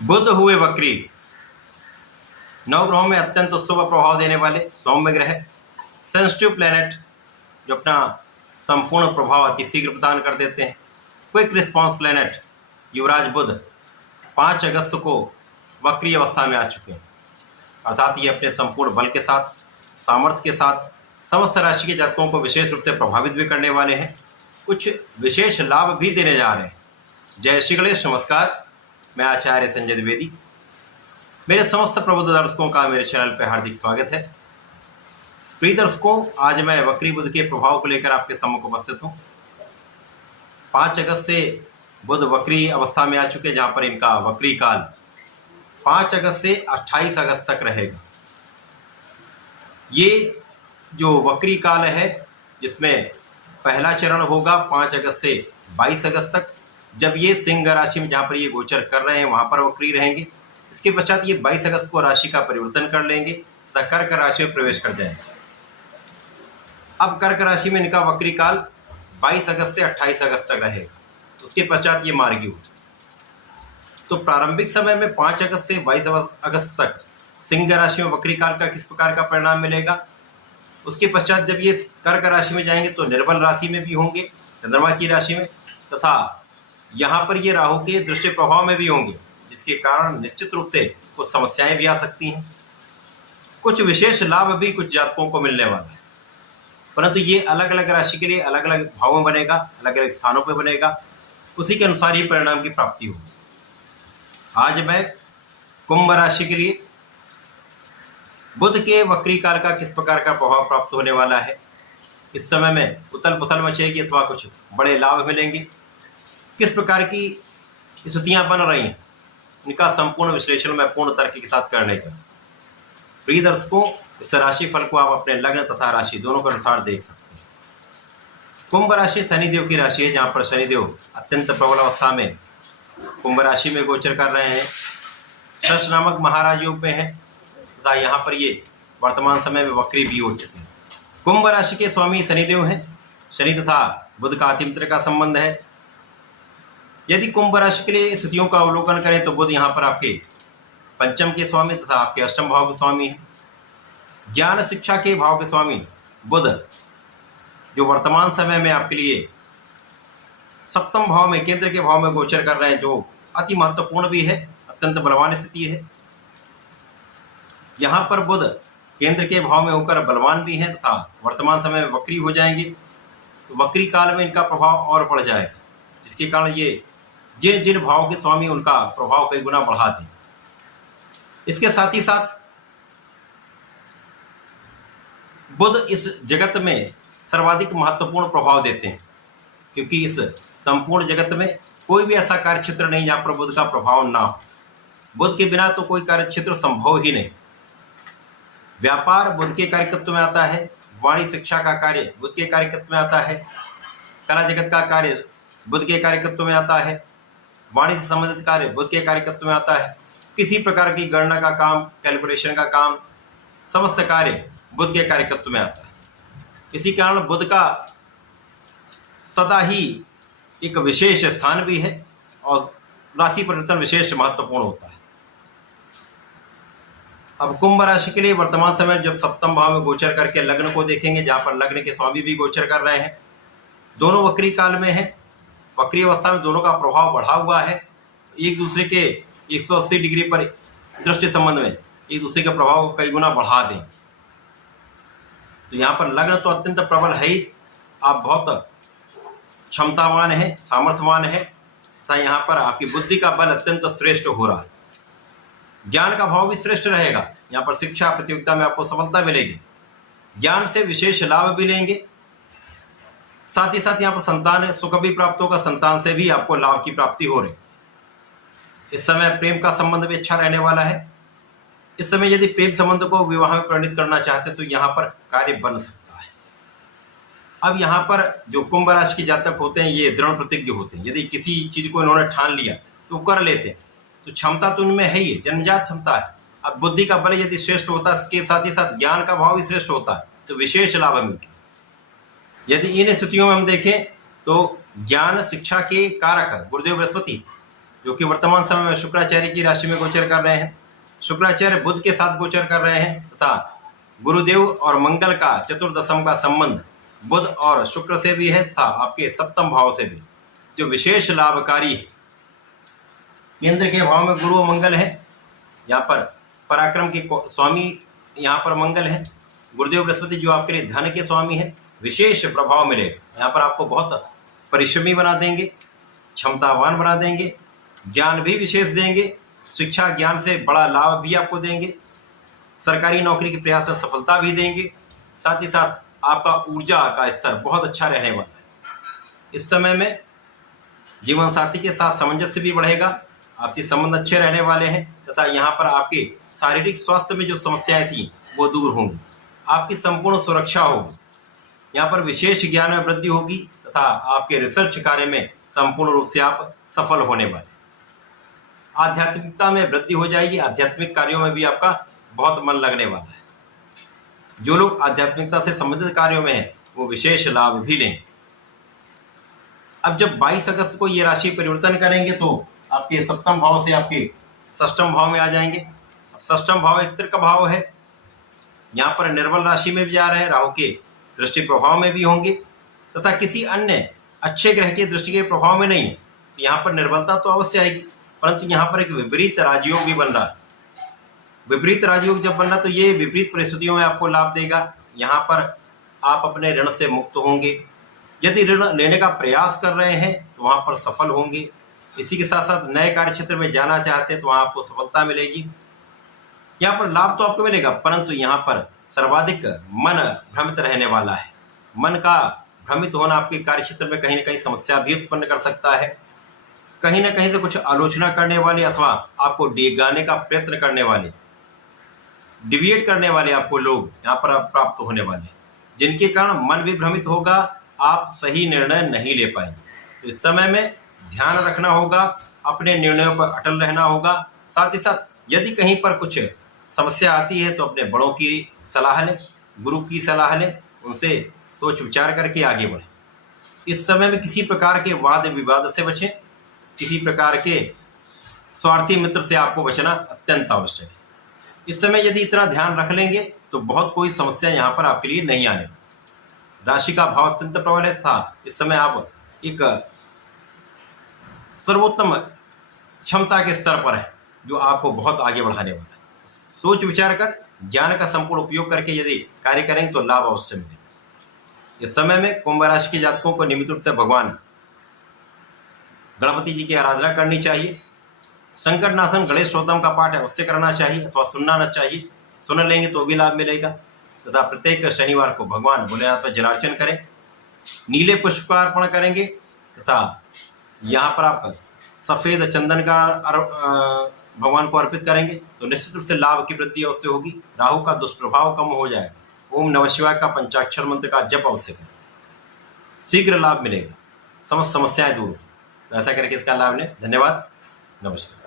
बुध हुए वक्री। नवग्रहों में अत्यंत शुभ प्रभाव देने वाले सौम्य ग्रह, सेंसिटिव प्लैनेट जो अपना संपूर्ण प्रभाव अति शीघ्र प्रदान कर देते हैं। क्विक रिस्पांस प्लैनेट युवराज बुध 5 अगस्त को वक्री अवस्था में आ चुके हैं, अर्थात ये अपने संपूर्ण बल के साथ, सामर्थ्य के साथ समस्त राशि के जातकों को विशेष रूप से प्रभावित भी करने वाले हैं, कुछ विशेष लाभ भी देने जा रहे हैं। जय श्री गणेश, नमस्कार। मैं आचार्य संजय द्विवेदी। मेरे समस्त प्रबुद्ध दर्शकों का मेरे चैनल पर हार्दिक स्वागत है। प्रिय दर्शकों, आज मैं वक्री बुध के प्रभाव को लेकर आपके सम्मुख उपस्थित हूँ। 5 अगस्त से बुध वक्री अवस्था में आ चुके, जहाँ पर इनका वक्री काल 5 अगस्त से 28 अगस्त तक रहेगा। ये जो वक्री काल है, जिसमें पहला चरण होगा 5 अगस्त से 22 अगस्त तक, जब ये सिंह राशि में जहाँ पर ये गोचर कर रहे हैं वहाँ पर वक्री रहेंगे। इसके पश्चात ये 22 अगस्त को राशि का परिवर्तन कर लेंगे तथा कर्क राशि में प्रवेश कर जाएंगे। अब कर्क राशि में इनका वक्री काल 22 अगस्त से 28 अगस्त तक रहेगा। उसके पश्चात ये मार्गी हो जाए। तो प्रारंभिक समय में 5 अगस्त से 22 अगस्त तक सिंह राशि में वक्री काल का किस प्रकार का परिणाम मिलेगा। उसके पश्चात जब ये कर्क राशि में जाएंगे तो निर्बल राशि में भी होंगे, चंद्रमा की राशि में, तथा यहाँ पर ये राहु के दृष्टि प्रभाव में भी होंगे, जिसके कारण निश्चित रूप से कुछ समस्याएं भी आ सकती हैं। कुछ विशेष लाभ भी कुछ जातकों को मिलने वाला है, परंतु ये अलग अलग राशि के लिए अलग अलग भावों में बनेगा, अलग अलग स्थानों पर बनेगा, उसी के अनुसार ही परिणाम की प्राप्ति होगी। आज मैं कुंभ राशि के लिए बुध के वक्री काल का किस प्रकार का प्रभाव प्राप्त होने वाला है, इस समय में उथल पुथल मचेगी अथवा कुछ बड़े लाभ मिलेंगे, किस प्रकार की स्थितियां बन रही हैं, इनका संपूर्ण विश्लेषण मैं पूर्ण तर्क के साथ करने का। प्रिय दर्शकों, इस राशि फल को आप अपने लग्न तथा राशि दोनों के अनुसार देख सकते हैं। कुंभ राशि शनिदेव की राशि है, जहाँ पर शनिदेव अत्यंत प्रबल अवस्था में कुंभ राशि में गोचर कर रहे हैं। शश नामक महाराज योग में है तथा यहाँ पर ये वर्तमान समय में वक्री भी हो चुके हैं। कुंभ राशि के स्वामी शनिदेव हैं। शनि तथा बुध का अतिमित्र का संबंध है। यदि कुंभ राशि के लिए स्थितियों का अवलोकन करें तो बुध यहाँ पर आपके पंचम के स्वामी तथा आपके अष्टम भाव के स्वामी हैं। ज्ञान शिक्षा के भाव के स्वामी बुध जो वर्तमान समय में आपके लिए सप्तम भाव में, केंद्र के भाव में गोचर कर रहे हैं, जो अति महत्वपूर्ण भी है, अत्यंत बलवान स्थिति है। यहाँ पर बुध केंद्र के भाव में होकर बलवान भी हैं तथा वर्तमान समय में वक्री हो जाएंगे, तो वक्री काल में इनका प्रभाव और बढ़ जाएगा, जिसके कारण ये जिन जिन भाव के स्वामी उनका प्रभाव कई गुना बढ़ा दें। इसके साथ ही साथ बुध इस जगत में सर्वाधिक महत्वपूर्ण प्रभाव देते हैं, क्योंकि इस संपूर्ण जगत में कोई भी ऐसा कार्य क्षेत्र नहीं जहाँ पर बुध का प्रभाव ना हो। बुध के बिना तो कोई कार्य क्षेत्र संभव ही नहीं। व्यापार बुध के कार्यकत्व में आता है, वाणी शिक्षा का कार्य बुध के कार्यकत्व में आता है, कला जगत का कार्य बुध के कार्यकत्व में आता है, वाणी से संबंधित कार्य बुध के कार्यकत्व में आता है, किसी प्रकार की गणना का काम, कैलकुलेशन का काम, समस्त कार्य बुध के कार्यकत्व में आता है। इसी कारण बुध का सदा ही एक विशेष स्थान भी है और राशि परिवर्तन विशेष महत्वपूर्ण होता है। अब कुंभ राशि के लिए वर्तमान समय जब सप्तम भाव में गोचर करके लग्न को देखेंगे, जहाँ पर लग्न के स्वामी भी गोचर कर रहे हैं, दोनों वक्री काल में हैं। वक्री अवस्था में दोनों का प्रभाव बढ़ा हुआ है, एक दूसरे के 180 डिग्री पर दृष्टि संबंध में एक दूसरे के प्रभाव को कई गुना बढ़ा दें। तो यहाँ पर लग्न तो अत्यंत प्रबल है ही, आप बहुत क्षमतावान है, सामर्थ्यवान है तथा यहाँ पर आपकी बुद्धि का बल अत्यंत श्रेष्ठ हो रहा है। ज्ञान का भाव भी श्रेष्ठ रहेगा। यहाँ पर शिक्षा प्रतियोगिता में आपको सफलता मिलेगी, ज्ञान से विशेष लाभ भी लेंगे। साथ ही साथ यहाँ पर संतान सुख भी प्राप्त होगा, संतान से भी आपको लाभ की प्राप्ति हो रही। इस समय प्रेम का संबंध भी अच्छा रहने वाला है। इस समय यदि प्रेम संबंध को विवाह में परिणित करना चाहते तो यहाँ पर कार्य बन सकता है। अब यहाँ पर जो कुंभ राशि के जातक होते हैं, ये दृढ़ प्रतिज्ञ होते हैं। यदि किसी चीज को इन्होंने ठान लिया तो कर लेते हैं, तो क्षमता तो उनमें है ही, जन्मजात क्षमता है। अब बुद्धि का बल यदि श्रेष्ठ होता है, इसके साथ ही साथ ज्ञान का भाव भी श्रेष्ठ होता है, तो विशेष लाभ मिलता है। यदि इन स्थितियों में हम देखें तो ज्ञान शिक्षा के कारक गुरुदेव बृहस्पति जो कि वर्तमान समय में शुक्राचार्य की राशि में गोचर कर रहे हैं। शुक्राचार्य बुध के साथ गोचर कर रहे हैं तथा गुरुदेव और मंगल का चतुर्दशम का संबंध बुध और शुक्र से भी है तथा आपके सप्तम भाव से भी, जो विशेष लाभकारी है। केंद्र के भाव में गुरु और मंगल है। यहाँ पर पराक्रम के स्वामी यहाँ पर मंगल है। गुरुदेव बृहस्पति जो आपके लिए धन के स्वामी है, विशेष प्रभाव मिलेगा। यहाँ पर आपको बहुत परिश्रमी बना देंगे, क्षमतावान बना देंगे, ज्ञान भी विशेष देंगे, शिक्षा ज्ञान से बड़ा लाभ भी आपको देंगे, सरकारी नौकरी के प्रयास में सफलता भी देंगे। साथ ही साथ आपका ऊर्जा का स्तर बहुत अच्छा रहने वाला है। इस समय में जीवन साथी के साथ सामंजस्य भी बढ़ेगा, आपसी संबंध अच्छे रहने वाले हैं तथा यहाँ पर आपके शारीरिक स्वास्थ्य में जो समस्याएं थी वो दूर होंगी। आपकी संपूर्ण सुरक्षा होगी। यहाँ पर विशेष ज्ञान में वृद्धि होगी तथा आपके रिसर्च कार्य में संपूर्ण रूप से आप सफल होने वाले। आध्यात्मिकता में वृद्धि हो जाएगी। आध्यात्मिक कार्यों में भी आपका बहुत मन लगने वाला है। जो लोग आध्यात्मिकता से संबंधित कार्यों में हैं वो विशेष लाभ भी लेंगे। अब जब 22 अगस्त को ये राशि परिवर्तन करेंगे तो आपके सप्तम भाव से आपके षष्ठम भाव में आ जाएंगे। अब षष्ठम भाव एक त्रिक भाव है। यहाँ पर निर्बल राशि में भी जा रहे हैं, राहु के दृष्टि प्रभाव में भी होंगे तथा किसी अन्य अच्छे ग्रह के दृष्टि के प्रभाव में नहीं है। तो यहाँ पर निर्बलता तो अवश्य आएगी, परंतु यहाँ पर एक विपरीत राजयोग भी बन रहा है। विपरीत राजयोग जब बन रहा तो ये विपरीत परिस्थितियों में आपको लाभ देगा। यहाँ पर आप अपने ऋण से मुक्त होंगे। यदि ऋण लेने का प्रयास कर रहे हैं तो वहाँ पर सफल होंगे। इसी के साथ साथ नए कार्य क्षेत्र में जाना चाहते हैं तो वहाँ आपको सफलता मिलेगी। यहाँ पर लाभ तो आपको मिलेगा, परंतु यहाँ पर सर्वाधिक मन भ्रमित रहने वाला है। मन का भ्रमित होना आपके कार्य क्षेत्र में कहीं ना कहीं समस्या भी उत्पन्न कर सकता है। कहीं ना कहीं से कुछ आलोचना करने वाले अथवा आपको डिगाने का प्रयत्न करने वाले, डिविएट करने वाले आपको लोग यहाँ पर प्राप्त होने वाले, जिनके कारण मन भी भ्रमित होगा, आप सही निर्णय नहीं ले पाएंगे। तो इस समय में ध्यान रखना होगा, अपने निर्णयों पर अटल रहना होगा। साथ ही साथ यदि कहीं पर कुछ समस्या आती है तो अपने बड़ों की सलाह लें, गुरु की सलाह लें, उनसे सोच विचार करके आगे बढ़ें। इस समय में किसी प्रकार के वाद विवाद से बचें। किसी प्रकार के स्वार्थी मित्र से आपको बचना अत्यंत आवश्यक है। इस समय यदि इतना ध्यान रख लेंगे तो बहुत कोई समस्या यहाँ पर आपके लिए नहीं आने। राशि का भाव अत्यंत प्रबल है था। इस समय आप एक सर्वोत्तम क्षमता के स्तर पर है जो आपको बहुत आगे बढ़ाने वाला है। सोच विचार कर ज्ञान का संपूर्ण उपयोग करके यदि कार्य करेंगे तो लाभ अवश्य मिलेगा। इस समय में कुंभ राशि के जातकों को नियमित रूप से भगवान गणपति जी की आराधना करनी चाहिए। संकट नाशन गणेश स्तोत्रम का पाठ अवश्य करना चाहिए अथवा सुनना न चाहिए। सुन लेंगे तो भी लाभ मिलेगा। तथा प्रत्येक शनिवार को भगवान भोलेनाथ पर जलार्चन करें, नीले पुष्प का अर्पण करेंगे तथा यहाँ पर आप सफ़ेद चंदन का भगवान को अर्पित करेंगे तो निश्चित रूप से लाभ की वृद्धि अवश्य होगी। राहु का दुष्प्रभाव कम हो जाएगा। ओम नमः शिवाय का पंचाक्षर मंत्र का जप अवश्य करें, शीघ्र लाभ मिलेगा, समस्त समस्याएं दूर। तो ऐसा करके इसका लाभ लें। धन्यवाद, नमस्कार।